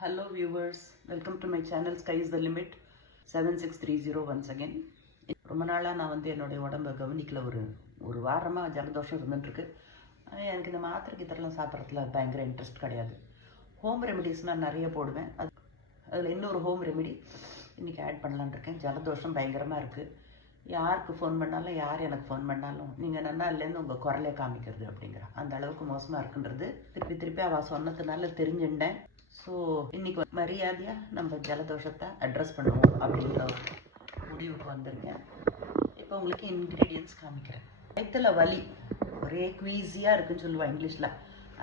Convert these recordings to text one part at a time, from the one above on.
Hello viewers, welcome to my channel Sky is the Limit. 7630 once again. ரொம்ப நாளாக நான் வந்து என்னுடைய உடம்ப கவனிக்கல. ஒரு ஒரு வாரமாக ஜலதோஷம் இருந்துட்டுருக்கு. எனக்கு இந்த மாத்திரை கித்தரெலாம் சாப்பிட்றதுல பயங்கர இன்ட்ரெஸ்ட் கிடையாது. ஹோம் ரெமிடிஸ் நான் நிறைய போடுவேன். அது அதில் இன்னொரு ஹோம் ரெமிடி இன்றைக்கி ஆட் பண்ணலான்னு இருக்கேன். ஜலதோஷம் பயங்கரமாக இருக்குது யாருக்கு ஃபோன் பண்ணாலும் யார் எனக்கு ஃபோன் பண்ணாலும் நீங்கள் நல்லா இல்லைன்னு உங்கள் குரலே காமிக்கிறது அப்படிங்கிற அந்த அளவுக்கு மோசமாக இருக்குன்றது. திருப்பி திருப்பி அவள் சொன்னதுனால தெரிஞ்சுட்டேன். ஸோ இன்னைக்கு மரியாதையாக நம்ம ஜலதோஷத்தை அட்ரஸ் பண்ணுவோம் அப்படிங்கிற ஒரு முடிவுக்கு வந்திருக்கேன். இப்போ உங்களுக்கு இன்க்ரீடியன்ஸ் காமிக்கிறேன். வயிற்றுல வலி ஒரே குவீஸியாக இருக்குன்னு சொல்லுவாள் இங்கிலீஷில்.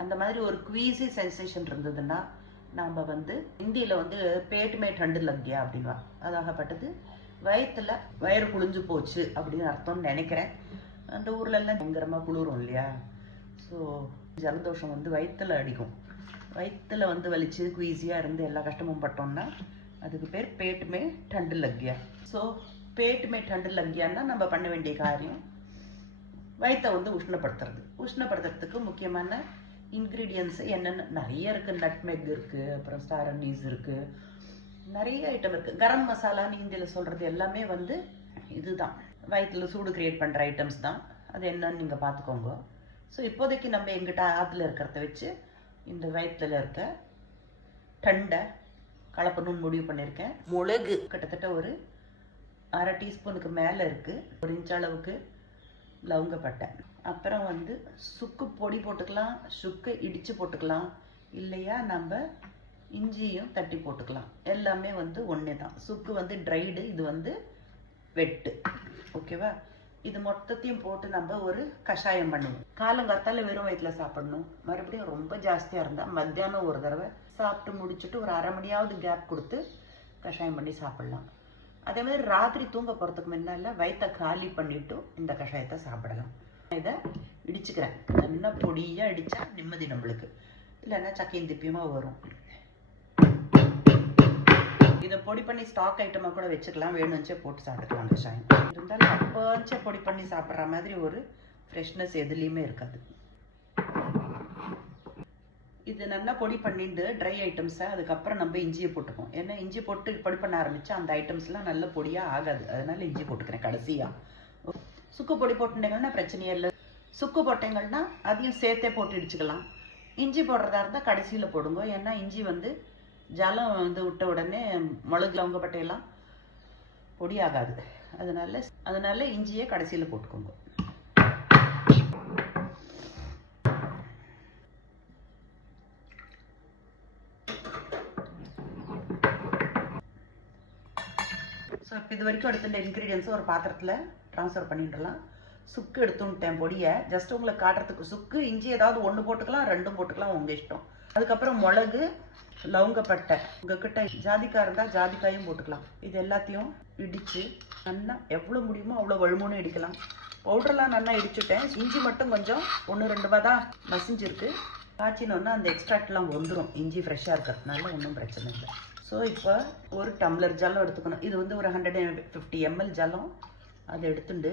அந்த மாதிரி ஒரு குவீஸி சென்சேஷன் இருந்ததுன்னா நாம் வந்து ஹிந்தியில் வந்து பேட்டுமே டண்டு லக்யா அப்படின்வா அதாகப்பட்டது வயிற்றுல வயிறு குளிஞ்சு போச்சு அப்படின்னு அர்த்தம்னு நினைக்கிறேன். அந்த ஊர்லெல்லாம் பயங்கரமாக குளிரும் இல்லையா? ஸோ ஜலதோஷம் வந்து வயிற்றுல அடிக்கும். வயிற்றில் வந்து வலிச்சு குவீஸியாக இருந்து எல்லா கஷ்டமும் பட்டோம்னா அதுக்கு பேர் பேட்டுமே டண்டு லக்யா ஸோ பேட்டுமே டண்டு லக்யான்னா நம்ம பண்ண வேண்டிய காரியம் வயிற்றை வந்து உஷ்ணப்படுத்துறது. உஷ்ணப்படுத்துறதுக்கு முக்கியமான இன்க்ரீடியன்ஸ் என்னென்ன? நிறைய இருக்குது நட்மெக் இருக்குது அப்புறம் ஸ்டார் அனீஸ் இருக்குது நிறைய ஐட்டம் இருக்குது கரம் மசாலான்னு ஹிந்தியில் சொல்கிறது எல்லாமே வந்து இதுதான். வயிற்றில் சூடு கிரியேட் பண்ணுற ஐட்டம்ஸ் தான். அது என்னன்னு நீங்கள் பார்த்துக்கோங்க. ஸோ இப்போதைக்கு நம்ம எங்கிட்ட ஆற்றுல இருக்கிறத வச்சு இந்த வயிற்றுல இருக்க டண்டை கலப்பணும்னு முடிவு பண்ணியிருக்கேன் மிளகு கிட்டத்தட்ட ஒரு அரை டீஸ்பூனுக்கு மேலே இருக்குது ஒரு இன்ச் அளவுக்கு லவங்கப்பட்டை. அப்புறம் வந்து சுக்கு பொடி போட்டுக்கலாம் சுக்கு இடித்து போட்டுக்கலாம் இல்லையா நம்ம இஞ்சியும் தட்டி போட்டுக்கலாம். எல்லாமே வந்து ஒன்றே தான். சுக்கு வந்து ட்ரைடு இது வந்து வெட்டு ஓகேவா இது மொத்தத்தையும் போட்டு நம்ம ஒரு கஷாயம் பண்ணுவோம். காலங்காத்தால வெறும் வயிற்றுல சாப்பிடணும். மறுபடியும் ரொம்ப ஜாஸ்தியாக இருந்தால் மத்தியானம் ஒரு தடவை சாப்பிட்டு முடிச்சுட்டு ஒரு அரை மணியாவது கேப் கொடுத்து கஷாயம் பண்ணி சாப்பிடலாம். அதே மாதிரி ராத்திரி தூங்க போகிறதுக்கு முன்னால் வயிற்ற காலி பண்ணிட்டு இந்த கஷாயத்தை சாப்பிடலாம். இதை இடிச்சுக்கிறேன். நல்லா பொடியாக இடித்தா நிம்மதி நம்மளுக்கு. இல்லைன்னா சக்கையும் திப்பியமா வரும். இதை பொடி பண்ணி ஸ்டாக் ஐட்டமாக கூட வச்சுக்கலாம். வேணும்ச்சே போட்டு சாப்பிட்டுக்கலாம் கஷாயம் இருந்தாலும் அப்போச்சே பொடி பண்ணி சாப்பிட்ற மாதிரி ஒரு ஃப்ரெஷ்னஸ் எதுலேயுமே இருக்காது. இது நல்லா பொடி பண்ணிட்டு ட்ரை ஐட்டம்ஸை அதுக்கப்புறம் நம்ம இஞ்சியை போட்டுப்போம் ஏன்னா இஞ்சி போட்டு பொடி பண்ண ஆரம்பிச்சா அந்த ஐட்டம்ஸ்லாம் நல்ல பொடியாக ஆகாது. அதனால இஞ்சி போட்டுக்கிறேன் கடைசியாக சுக்கு பொடி போட்டுட்டீங்கன்னா பிரச்சனையே இல்லை. சுக்கு போட்டீங்கன்னா அதையும் சேர்த்தே போட்டு இடிச்சுக்கலாம். இஞ்சி போடுறதா இருந்தால் கடைசியில் போடுங்க. ஏன்னா இஞ்சி வந்து ஜலம் வந்து விட்ட உடனே மிளகு லவங்கப்பட்டையெல்லாம் பொடி ஆகாது அதனால அதனால இஞ்சியை கடைசியில் போட்டுக்கோங்க. ஸோ இப்போ இது வரைக்கும் எடுத்துட்ட இன்க்ரீடியன்ஸும் ஒரு பாத்திரத்தில் ட்ரான்ஸ்ஃபர் பண்ணிட்டுலாம் சுக்கு எடுத்துட்டேன் பொடியை. ஜஸ்ட் உங்களுக்கு காட்டுறதுக்கு சுக்கு இஞ்சி ஏதாவது ஒன்று போட்டுக்கலாம் ரெண்டும் போட்டுக்கலாம் உங்கள் இஷ்டம். அதுக்கப்புறம் மிளகு லவங்கப்பட்டை. உங்ககிட்ட ஜாதிக்காய் இருந்தால் ஜாதிக்காயும் போட்டுக்கலாம். இது எல்லாத்தையும் இடித்து நல்லா எவ்வளோ முடியுமோ அவ்வளோ வழுமுன்னு இடிக்கலாம். பவுடர்லாம் நல்லா இடிச்சுட்டேன். இஞ்சி மட்டும் கொஞ்சம் ஒன்று ரெண்டு ரூபா தான் மசிஞ்சிருக்கு. காய்ச்சினோன்னா அந்த எக்ஸ்ட்ராக்ட்லாம் வந்துடும் இஞ்சி ஃப்ரெஷ்ஷாக இருக்கிறதுனால ஒன்றும் பிரச்சனை இல்லை. ஸோ இப்போ ஒரு டம்ளர் ஜலம் எடுத்துக்கணும். இது வந்து ஒரு ஹண்ட்ரட் ஃபிஃப்டி எம்எல் ஜலம். அதை எடுத்துட்டு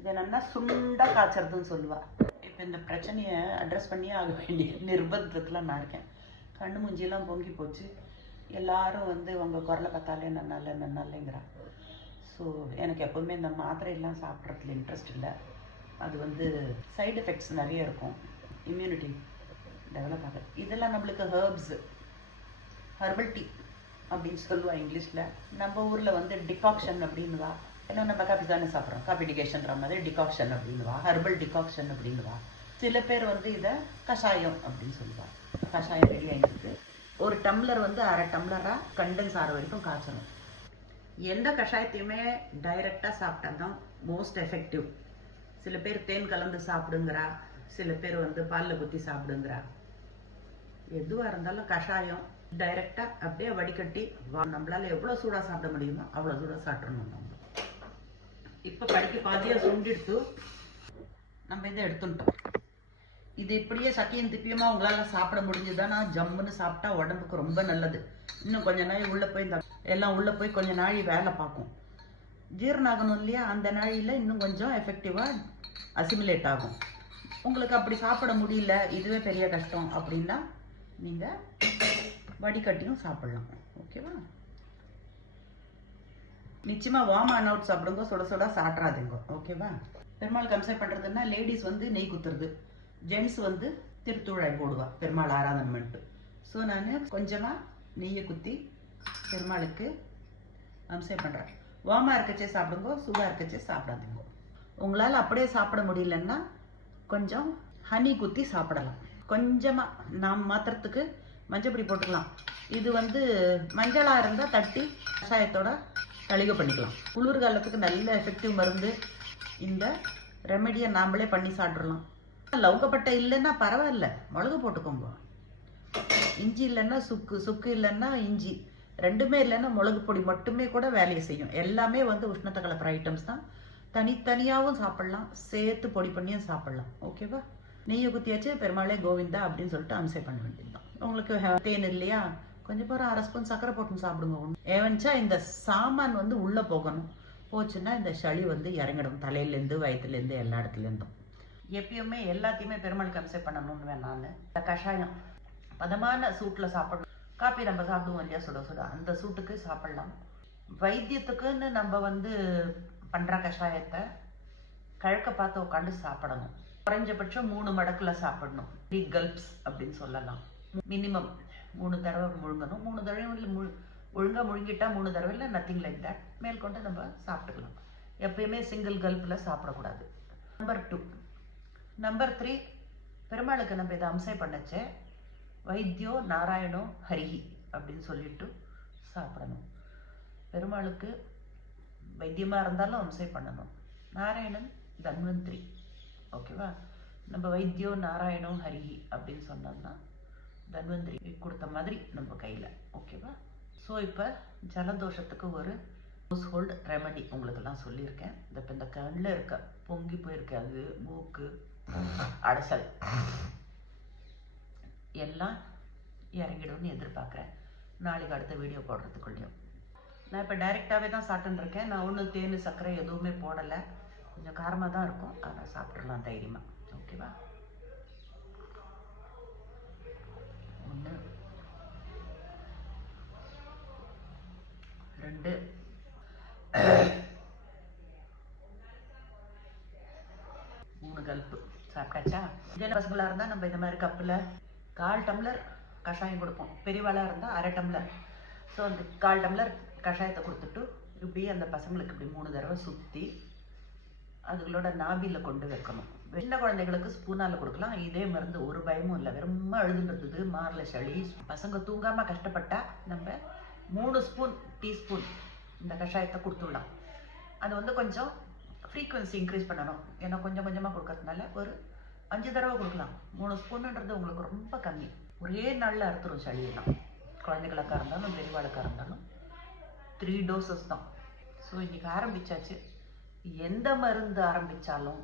இதை நல்லா சுண்டாக காய்ச்சறதுன்னு சொல்லுவாள் இப்போ இந்த பிரச்சனையை அட்ரஸ் பண்ணியே ஆக வேண்டிய நிர்பந்தத்தில் நான் இருக்கேன். கண்ணு மூஞ்சியெல்லாம் பொங்கி போச்சு. எல்லாரும் வந்து உங்கள் குரலை பார்த்தாலே நன்னால நன்னாலேங்கிறா ஸோ எனக்கு எப்போவுமே இந்த மாத்திரையெல்லாம் சாப்பிட்றதுல இன்ட்ரெஸ்ட் இல்லை. அது வந்து சைடு எஃபெக்ட்ஸ் நிறைய இருக்கும். இம்யூனிட்டி டெவலப் ஆகுது. இதெல்லாம் நம்மளுக்கு ஹர்ப்ஸ் ஹர்பல் டீ அப்படின்னு சொல்லுவாள் இங்கிலீஷில். நம்ம ஊரில் வந்து டிகாக்ஷன் அப்படின்னுவா. இன்னும் நம்ம காப்பி தானே சாப்பிட்றோம்? காஃபி டிகேஷன்ற மாதிரி டிகாக்ஷன் அப்படின்வா ஹர்பல் டிகாக்ஷன் அப்படின்வா சில பேர் வந்து இதை கஷாயம் அப்படின்னு சொல்லுவா கஷாயம் ரெடி ஆகிடுது ஒரு டம்ளர் வந்து அரை டம்ளராக கண்டென்ஸ் ஆகிற வரைக்கும் காய்ச்சணும். எந்த கஷாயத்தையுமே டைரெக்டாக சாப்பிட்டா தான் மோஸ்ட் எஃபெக்டிவ் சில பேர் தேன் கலந்து சாப்பிடுங்கிறா. சில பேர் வந்து பாலில் குத்தி சாப்பிடுங்கிறா. எதுவாக இருந்தாலும் கஷாயம் டைரெக்டாக அப்படியே வடிகட்டி வா- நம்மளால எவ்வளோ சூடாக சாப்பிட முடியுமோ அவ்வளோ சூடாக சாப்பிட்றணும் நம்ம. இப்போ படிக்க பாதியாக சுண்டிடுத்து நம்ம இதை எடுத்துட்டோம். இது இப்படியே சக்கியம் திப்பியமாக உங்களால் சாப்பிட முடிஞ்சுதானா ஜம்முன்னு சாப்பிட்டா உடம்புக்கு ரொம்ப நல்லது. இன்னும் கொஞ்ச நாள் உள்ளே போய் இந்த எல்லாம் உள்ளே போய் கொஞ்ச நாழி வேலை பார்க்கும். ஜீரணம் ஆகணும் இல்லையா? அந்த நாழியில் இன்னும் கொஞ்சம் எஃபெக்டிவாக அசிமுலேட் ஆகும். உங்களுக்கு அப்படி சாப்பிட முடியல இதுவே பெரிய கஷ்டம் அப்படின்னா நீங்கள் வடிகட்டியும் சாப்பிடலாம். ஓகேவா நிச்சயமாக வார்ம் ஆன் அவுட் சாப்பிடுங்க சுட சுட சாப்பிட்றாதுங்க ஓகேவா பெருமாள் கம்சை பண்ணுறதுன்னா லேடிஸ் வந்து நெய் குத்துறது. ஜென்ட்ஸ் வந்து திருத்துழாய் போடுவா. பெருமாள் ஆராதனை பண்ணிட்டு. ஸோ நான் கொஞ்சமாக நெய்யை குத்தி பெருமாளுக்கு அம்சை பண்ணுறேன் வாமா இருக்கச்சே சாப்பிடுங்க சூடா இருக்கச்சே சாப்பிடாதீங்க. உங்களால் அப்படியே சாப்பிட முடியலன்னா கொஞ்சம் ஹனி குத்தி சாப்பிடலாம். கொஞ்சமாக நாம் மாத்திரத்துக்கு மஞ்சப்பொடி போட்டுக்கலாம். இது வந்து மஞ்சளாக இருந்தால் தட்டி கஷாயத்தோட கழிவு பண்ணிக்கலாம். குளிர் காலத்துக்கு நல்ல எஃபெக்டிவ் மருந்து. இந்த ரெமெடியை நாமளே பண்ணி சாப்பிட்றலாம் லவுக்கப்பட்ட இல்லைன்னா பரவாயில்ல. மிளகு போட்டுக்கோங்க. இஞ்சி இல்லைன்னா சுக்கு சுக்கு இல்லைன்னா இஞ்சி. ரெண்டுமே இல்லைன்னா மிளகு பொடி மட்டுமே கூட வேலையை செய்யும். எல்லாமே வந்து உஷ்ணத்தை கலப்புற ஐட்டம்ஸ் தான். தனித்தனியாகவும் சாப்பிட்லாம். சேர்த்து பொடி பண்ணியும் சாப்பிட்லாம். ஓகேவா நெய்யை குத்தியாச்சு பெருமாளே கோவிந்தா அப்படின்னு சொல்லிட்டு அம்சை பண்ண வேண்டியதுதான். உங்களுக்கு தேன் இல்லையா? கொஞ்சம் பேர் அரை ஸ்பூன் சக்கரை போட்டு சாப்பிடுங்க. ஒன்று ஏவன்ச்சா இந்த சாமான் வந்து உள்ளே போகணும். போச்சுன்னா இந்த சளி வந்து இறங்கிடும். தலையிலேருந்து வயிற்றுலேருந்து எல்லா இடத்துலேருந்தும் எப்பயுமே எல்லாத்தையுமே பெருமாளுக்கு அம்சை பண்ணணும்னு வேணாம் இந்த கஷாயம். பதமான சூட்டில் சாப்பிடணும். காப்பி நம்ம சாப்பிடுவோம் இல்லையா? சுட சுட. அந்த சூட்டுக்கு சாப்பிடலாம். வைத்தியத்துக்குன்னு நம்ம வந்து பண்ணுற கஷாயத்தை கழக்க பார்த்து உட்காந்து சாப்பிடணும். குறைஞ்சபட்சம் மூணு மடக்குல சாப்பிடணும். த்ரீ கல்ப்ஸ் அப்படின்னு சொல்லலாம். மினிமம். மூணு தடவை முழுங்கணும். மூணு தடவை இல்லை முழு ஒழுங்காக முழுங்கிட்டால் மூணு தடவை இல்லை நத்திங் லைக் தட் மேற்கொண்டு நம்ம சாப்பிட்டுக்கலாம். எப்பயுமே சிங்கிள் கல்ப்பில் சாப்பிடக்கூடாது. நம்பர் டூ நம்பர் த்ரீ பெருமாளுக்கு நம்ம இதை அம்சை பண்ணச்சே வைத்தியோ நாராயணோ ஹரிஹி அப்படின்னு சொல்லிட்டு சாப்பிடணும். பெருமாளுக்கு வைத்தியமாக இருந்தாலும் அம்சை பண்ணணும். நாராயணன் தன்வந்திரி. ஓகேவா நம்ம வைத்தியோ நாராயணோ ஹரிஹி அப்படின்னு சொன்னோம்னா தன்வந்திரி கொடுத்த மாதிரி நம்ம கையில் ஓகேவா ஸோ இப்போ ஜலதோஷத்துக்கு ஒரு ஹவுஸ் ஹோல்டு ரெமடி உங்களுக்கெல்லாம் சொல்லியிருக்கேன். இந்த இப்போ இந்த கண்ணில் இருக்க பொங்கி போயிருக்க அது மூக்கு அடைசல் எல்லாம் இறங்கிடும்னு எதிர்பார்க்குறேன். நாளைக்கு அடுத்த வீடியோ போடுறதுக்குள்ளேயும். நான் இப்போ டைரெக்டாகவே தான் சாப்பிட்டுருக்கேன் இருக்கேன். நான் ஒன்றும் தேன் சர்க்கரை எதுவுமே போடலை. கொஞ்சம் காரமாக தான் இருக்கும். அதை சாப்பிட்றலாம் தைரியமாக ஓகேவா ஒன்று. ரெண்டு. மூணு கல்ப்பு. சாப்பிட்டாச்சா? சின்ன பசங்களாக இருந்தால் நம்ம இந்த மாதிரி கப்பில் கால் டம்ளர் கஷாயம் கொடுப்போம். பெரியவாளாக இருந்தால் அரை டம்ளர். ஸோ அந்த கால் டம்ளர் கஷாயத்தை கொடுத்துட்டு இப்படி அந்த பசங்களுக்கு இப்படி மூணு தடவை சுற்றி அதுகளோட நாபியில் கொண்டு வைக்கணும். சின்ன குழந்தைகளுக்கு ஸ்பூனால் கொடுக்கலாம். இதே மருந்து ஒரு பயமும் இல்லை. வெறும் அழுதுன்றது மாரில் சளி. பசங்க தூங்காமல் கஷ்டப்பட்டா நம்ம மூணு ஸ்பூன் டீஸ்பூன் இந்த கஷாயத்தை கொடுத்துடலாம் அது வந்து கொஞ்சம் ஃப்ரீக்குவென்சி இன்க்ரீஸ் பண்ணணும். ஏன்னா கொஞ்சம் கொஞ்சமாக கொடுக்கறதுனால ஒரு அஞ்சு தடவை கொடுக்கலாம். மூணு ஸ்பூனுன்றது உங்களுக்கு ரொம்ப கம்மி. ஒரே நாளில் அறுத்துரும் சளியெல்லாம். குழந்தைகளுக்காக இருந்தாலும் பெரியவாளுக்காக இருந்தாலும். த்ரீ டோசஸ் தான். ஸோ இன்றைக்கி ஆரம்பிச்சாச்சு. எந்த மருந்து ஆரம்பித்தாலும்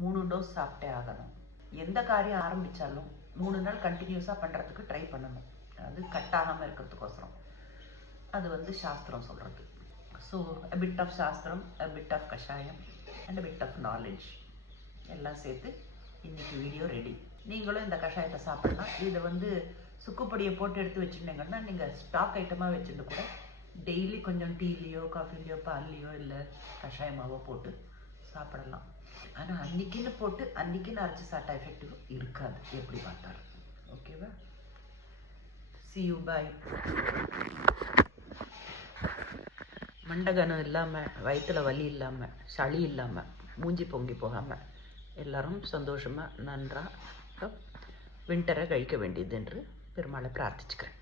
மூணு டோஸ் சாப்பிட்டே ஆகணும். எந்த காரியம் ஆரம்பித்தாலும் மூணு நாள் கண்டினியூஸாக பண்ணுறதுக்கு ட்ரை பண்ணணும். அது கட் ஆகாமல் இருக்கிறதுக்கோசரம். அது வந்து சாஸ்திரம் சொல்கிறது so a bit of shastram a bit of kashayam and a bit of knowledge எல்லாம் சேர்த்து இன்னைக்கு வீடியோ ரெடி நீங்களும் இந்த கஷாயத்தை சாப்பிடலாம். இதை வந்து சுக்குப்பொடியை போட்டு எடுத்து வச்சுருந்தீங்கன்னா நீங்கள் ஸ்டாக் ஐட்டமாக வச்சுட்டு கூட டெய்லி கொஞ்சம் டீலேயோ காஃபிலையோ பால்லையோ இல்லை கஷாயமாவோ போட்டு சாப்பிடலாம். ஆனால் அன்னைக்குன்னு போட்டு அன்னைக்குன்னு அரைச்சி சாப்பிட்டா எஃபெக்டிவ் இருக்காது எப்படி பார்த்தாலும். ஓகேவா சி யூ பாய் மண்டகனம் இல்லாமல் வயிற்றுல வலி இல்லாமல் சளி இல்லாமல் மூஞ்சி பொங்கி போகாமல் எல்லாரும் சந்தோஷமாக நன்றாக விண்டரை கழிக்க வேண்டியது என்று பெருமாளை பிரார்த்திச்சுக்கிறேன்.